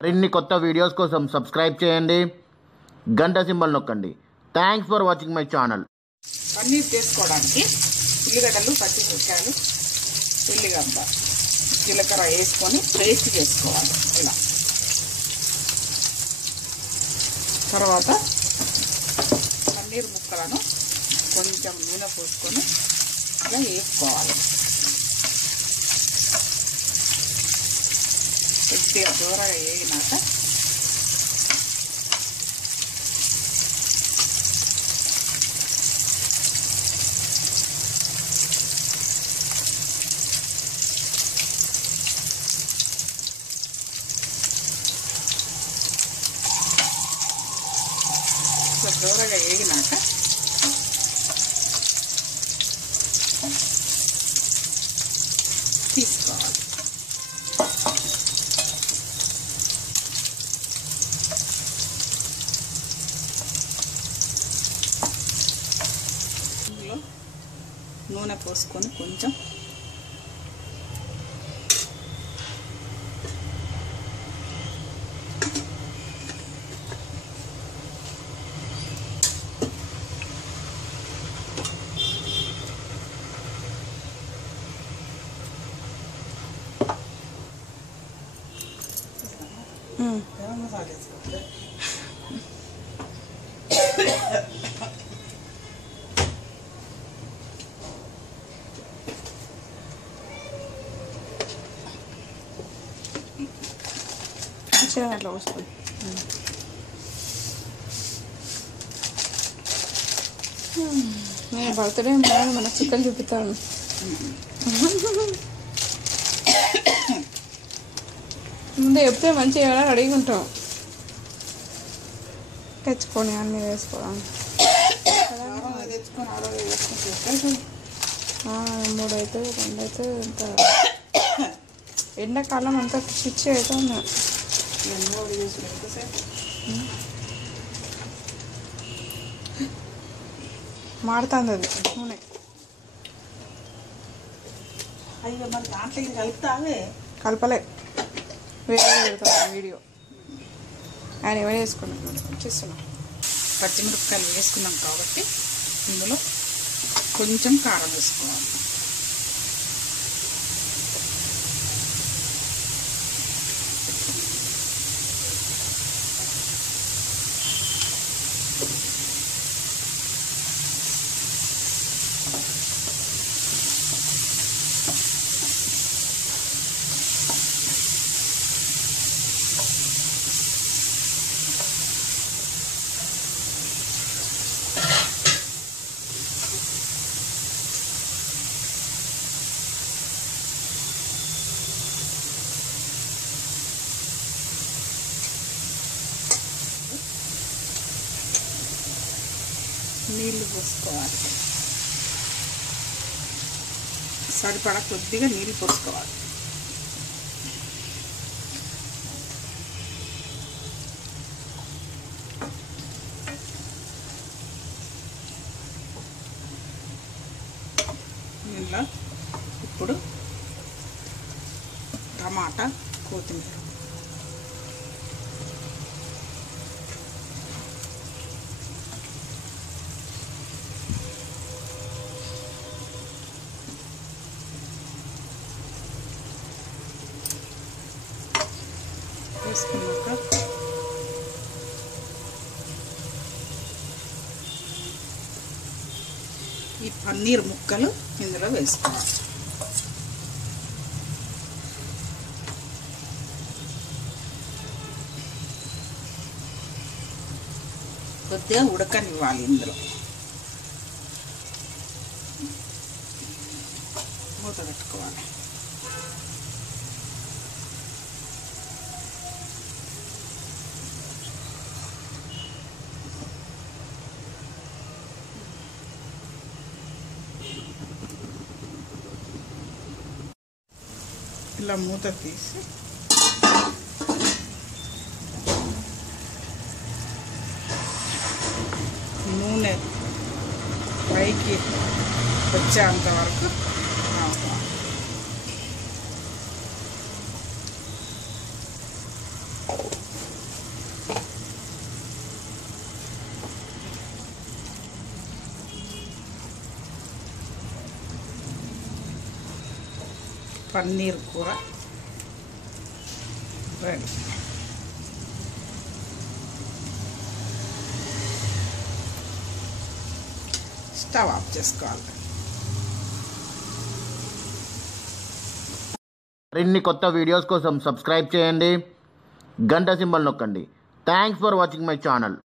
మరిన్ని కొత్త వీడియోస్ కోసం సబ్స్క్రైబ్ చేయండి, గంట సింబల్ నొక్కండి. Thanks for watching my channel. Paneer చేసుకోవడానికి ఉల్లిగడ్డలు, పచ్చిమిరపకాయలు, ఉల్లిగడ్డ, జీలకర్ర వేసుకొని పేస్ట్ చేసుకోవాలి. ఇలా తర్వాత పన్నీర్ ముక్కలను కొంచెం నూనె పోసుకొని ఇలా వేసుకోవాలి. కొద్దిగా దూరగా వేగినాక దూరగా వేగినాక తీసుకోవాలి. ఇందులో నూనె పోసుకొని కొంచెం అట్లా పోసుకోండి. బర్త్డే మన చికెన్ చూపిస్తాను. ముందే ఎప్పుడే మంచిగా రెడీగా ఉంటాం. తెచ్చుకొని అన్నీ వేసుకోవాలి. 3 అయితే 2 అయితే ఇంత ఎండాకాలం అంతా పిచ్చి అవుతుంది. మాడుతుంది అది నూనె. అయ్యో మరి దాంట్లో ఇది కలుపుతావే? కలపలే, వేరే పెడతాను వీడియో. ఆయన ఏమైనా వేసుకున్నాను చేస్తున్నాం. పచ్చిమిరపకాయలు వేసుకున్నాం కాబట్టి ఇందులో కొంచెం కారం వేసుకోవాలి. నీళ్ళు పోసుకోవాలి. సరిపడా కొద్దిగా నీళ్ళు పోసుకోవాలి. ఇలా ఇప్పుడు టమాటా, కొత్తిమీర వేసుకున్నాక ఈ పన్నీర్ ముక్కలు ఇందులో వేసుకోవాలి. కొద్దిగా ఉడకనివ్వాలి. ఇందులో మూత పెట్టుకోవాలి. ఇలా మూత తీసి నూనె పైకి వచ్చేంత వరకు రావాలి. పన్నీర్ కూర రెడీ. స్టవ్ ఆఫ్ చేసుకోవాలి. మరిన్ని కొత్త వీడియోస్ కోసం సబ్స్క్రైబ్ చేయండి, గంట సింబల్ నొక్కండి. Thanks for watching my channel.